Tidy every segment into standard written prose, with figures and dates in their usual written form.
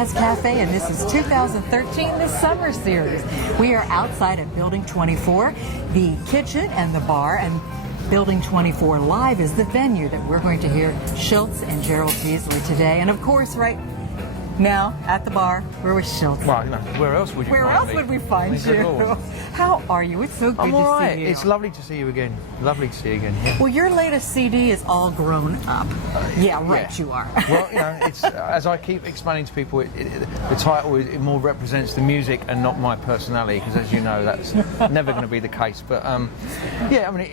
Jazz Cafe, and this is 2013, the Summer Series. We are outside at Building 24, the kitchen and the bar, and Building 24 Live is the venue that we're going to hear Shilts and Gerald Beasley today. And of course, right now at the bar, we're with Shilts. Well, you know, where else would you Where find else me? would we find you? Lord. How are you? It's so good I'm to all right. see you. It's lovely to see you again. Lovely to see you again. Yeah. Well, your latest CD is all grown up. Yeah, right, yeah. you are. Well, you know, it's as I keep explaining to people, the title it more represents the music and not my personality, because as you know, that's never going to be the case. But yeah, I mean,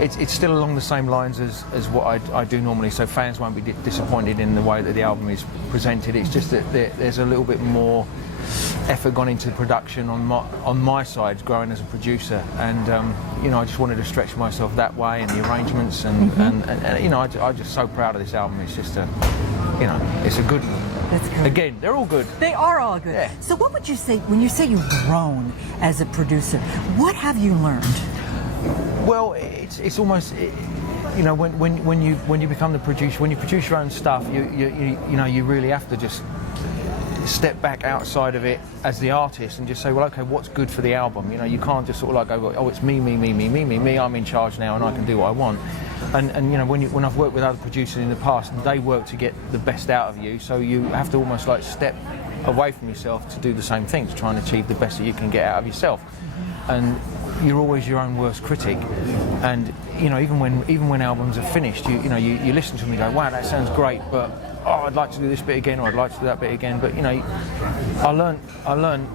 it's still along the same lines as what I do normally, so fans won't be disappointed in the way that the album is presented. It's just that there's a little bit more effort gone into production on my side, growing as a producer, and you know, I just wanted to stretch myself that way, and the arrangements, and you know, I'm just so proud of this album. It's just you know, it's a good one. That's good. Again, they're all good. They are all good. Yeah. So what would you say, when you say you've grown as a producer, what have you learned? Well, it's almost, you know, when you become the producer, when you produce your own stuff, you know, you really have to just step back outside of it as the artist and just say, well, okay, what's good for the album? You know, you can't just sort of like go, oh, it's me, I'm in charge now and I can do what I want. And you know, when I've worked with other producers in the past, they work to get the best out of you, so you have to almost like step away from yourself to do the same thing, to try and achieve the best that you can get out of yourself. And you're always your own worst critic, and you know, even when albums are finished, you know, you listen to them and you go, wow, that sounds great, but oh, I'd like to do this bit again, or I'd like to do that bit again. But you know, I learned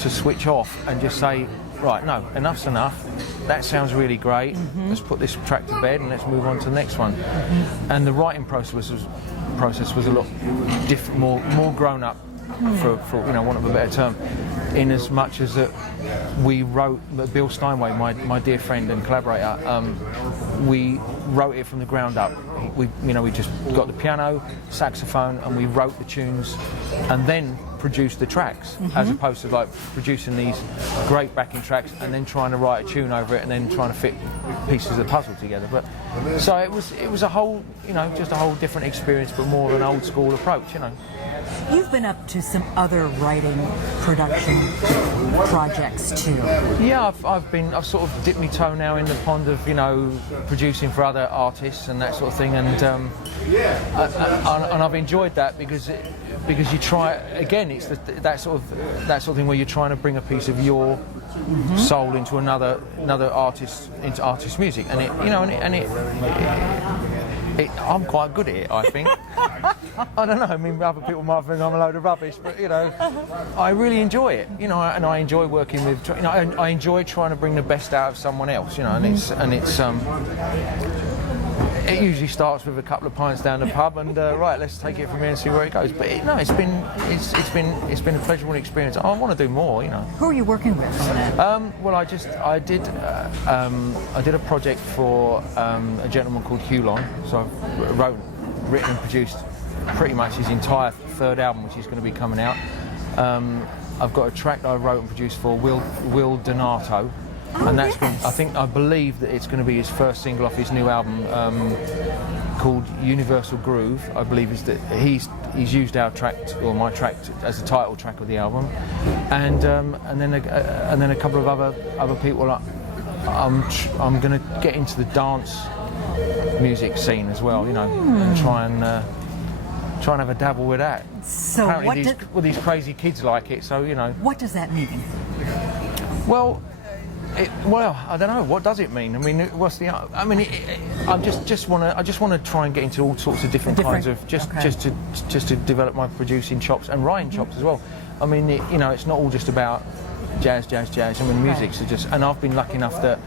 to switch off and just say, right, no, enough's enough. That sounds really great. Let's put this track to bed and let's move on to the next one. And the writing process was a lot different, more grown up, for you know, want of a better term, in as much as that we wrote, Bill Steinway, my dear friend and collaborator, we wrote it from the ground up. We just got the piano, saxophone, and we wrote the tunes and then produced the tracks, as opposed to like producing these great backing tracks and then trying to write a tune over it and then trying to fit pieces of the puzzle together. But so it was a whole, you know, just a whole different experience, but more of an old school approach, you know. You've been up to some other writing production projects too. Yeah, I've sort of dipped my toe now in the pond of, you know, producing for other artists and that sort of thing, and I've enjoyed that because you try, again, it's that sort of thing where you're trying to bring a piece of your soul into another artist, into artist music, and I'm quite good at it, I think. I don't know, I mean, other people might think I'm a load of rubbish, but, you know, I really enjoy it, you know, and I enjoy working with, you know, I enjoy trying to bring the best out of someone else, you know, and it usually starts with a couple of pints down the pub and right, let's take it from here and see where it goes. But it's been a pleasurable experience. I want to do more, you know. Who are you working with on that? Well, I did a project for a gentleman called Hulon. So I've written and produced pretty much his entire third album, which is going to be coming out. I've got a track that I wrote and produced for Will Donato. And that's I believe that it's going to be his first single off his new album, called Universal Groove. I believe is that he's used our track, or my track, as the title track of the album, and then a couple of other people. I'm going to get into the dance music scene as well, you know, and try and have a dabble with that. So apparently these crazy kids like it, so you know. What does that mean? Well, I don't know. What does it mean? I mean, what's the? I mean, I just want to try and get into all sorts of different kinds of just to develop my producing chops and writing chops as well. I mean, you know, it's not all just about jazz. I mean, music's just, and I've been lucky enough that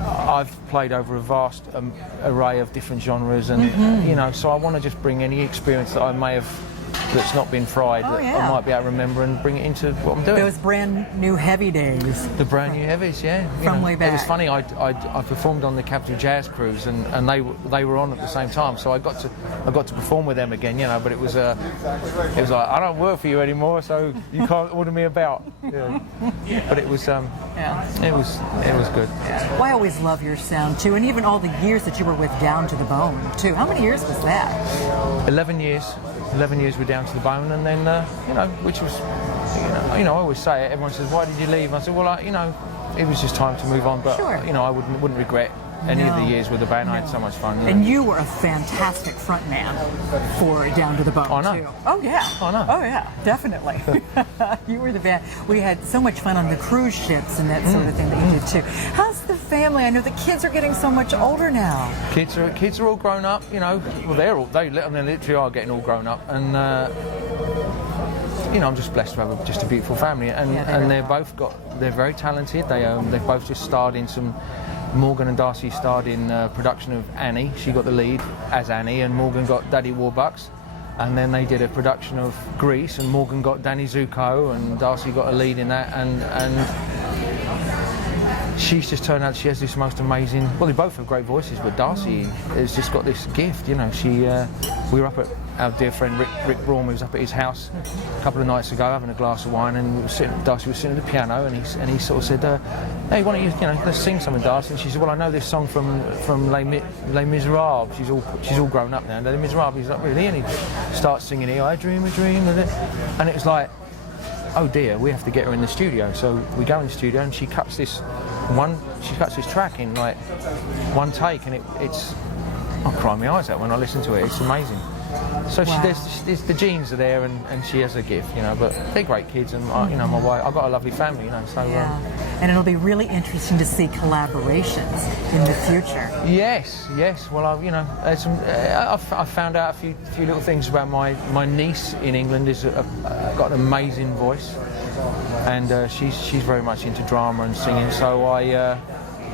I've played over a vast array of different genres, and you know, so I want to just bring any experience that I may have that's not been fried, I might be able to remember and bring it into what I'm doing. Those brand new heavy days. The brand new heavies, yeah. From way back. It was funny, I performed on the Capital Jazz Cruise, and they were on at the same time, so I got to perform with them again, you know, but it was like, I don't work for you anymore, so you can't order me about. Yeah. But it was it was good. Yeah. Well, I always love your sound too, and even all the years that you were with Down to the Bone too. How many years was that? 11 years. 11 years we're down to the bone, and then you know, which was, I always say it. Everyone says, "Why did you leave?" I said, "Well, it was just time to move on." But sure. I wouldn't regret any of the years with the band. I had so much fun. And you were a fantastic front man for Down to the Bone, I know. too. Oh, yeah. I know. Oh, yeah, definitely. You were the band. We had so much fun on the cruise ships and that sort of thing that you did, too. How's the family? I know the kids are getting so much older now. Kids are all grown up, Well, they literally are getting all grown up, and I'm just blessed to have just a beautiful family, and they're very talented. They've both just starred in some. Morgan and Darcy starred in production of Annie. She got the lead as Annie, and Morgan got Daddy Warbucks. And then they did a production of Grease, and Morgan got Danny Zuko, and Darcy got a lead in that. And she's just turned out she has this most amazing. Well, they both have great voices, but Darcy has just got this gift. We were up at our dear friend Rick Braun. We was up at his house a couple of nights ago having a glass of wine, and Darcy was sitting at the piano, and he sort of said, "Hey, why don't you let's sing something, Darcy?" And she said, "Well, I know this song from Les Miserables. She's all grown up now. Les Miserables." He's like, "Really?" And he starts singing it. "I dream a dream," and it was like, oh dear, we have to get her in the studio. So we go in the studio, and she cuts this track in like one take, and it's I cry my eyes out when I listen to it. It's amazing. So wow. there's the genes are there, and she has a gift, But they're great kids, and my wife. I've got a lovely family, So yeah. And it'll be really interesting to see collaborations in the future. Yes. Well, I've found out a few little things about my niece in England. Is got an amazing voice, and she's very much into drama and singing. So I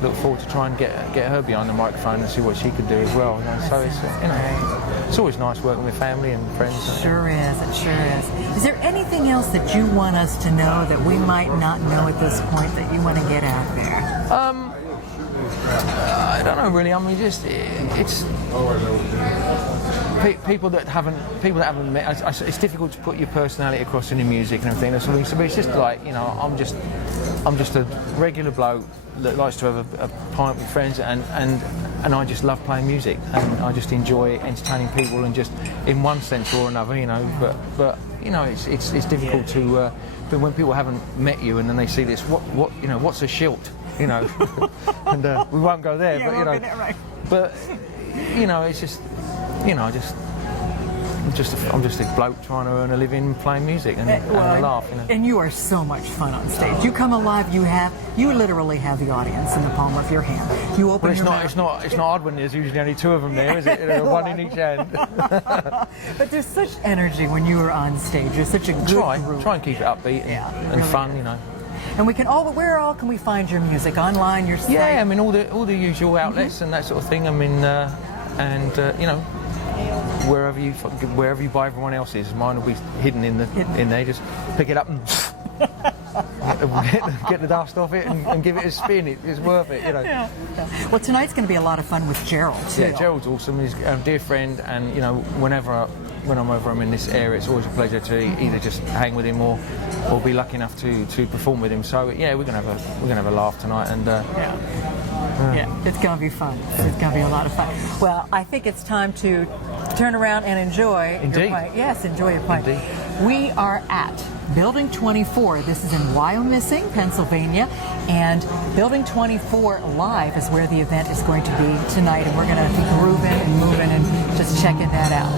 look forward to trying to get her behind the microphone and see what she could do as well. So it's it's always nice working with family and friends. It sure is. Is there anything else that you want us to know that we might not know at this point that you want to get out there? I don't know really. I mean, just it's people that haven't met. It's difficult to put your personality across in the music and everything. So it's just like I'm just a regular bloke that likes to have a pint with friends, and I just love playing music, and I just enjoy entertaining people, and just in one sense or another, But it's difficult to. But when people haven't met you and then they see this, what's a shilt? And we won't go there. Yeah, but it's just, I'm just a bloke trying to earn a living playing music and a laugh. And you are so much fun on stage. You come alive. You literally have the audience in the palm of your hand. You open your mouth. It's not odd when there's usually only two of them there, is it? One in each hand. But there's such energy when you are on stage. You're such a good group. Try and keep it upbeat and really fun, And where all can we find your music? Online, your site? Yeah, I mean all the usual outlets and that sort of thing. I mean, wherever you buy everyone else's, mine will be hidden in there. Just pick it up and get the dust off it and give it a spin. It's worth it, Yeah. Well, tonight's going to be a lot of fun with Gerald too. Yeah, Gerald's awesome. He's a dear friend, and when I'm over, I'm in this area. It's always a pleasure to either just hang with him or be lucky enough to perform with him. So yeah, we're gonna have a laugh tonight, and yeah, it's gonna be fun. It's gonna be a lot of fun. Well, I think it's time to turn around and enjoy your pint. Yes, enjoy your pint. Indeed. We are at Building 24. This is in Wyomissing, Pennsylvania, and Building 24 Live is where the event is going to be tonight, and we're going to groove in and move in and just checking that out.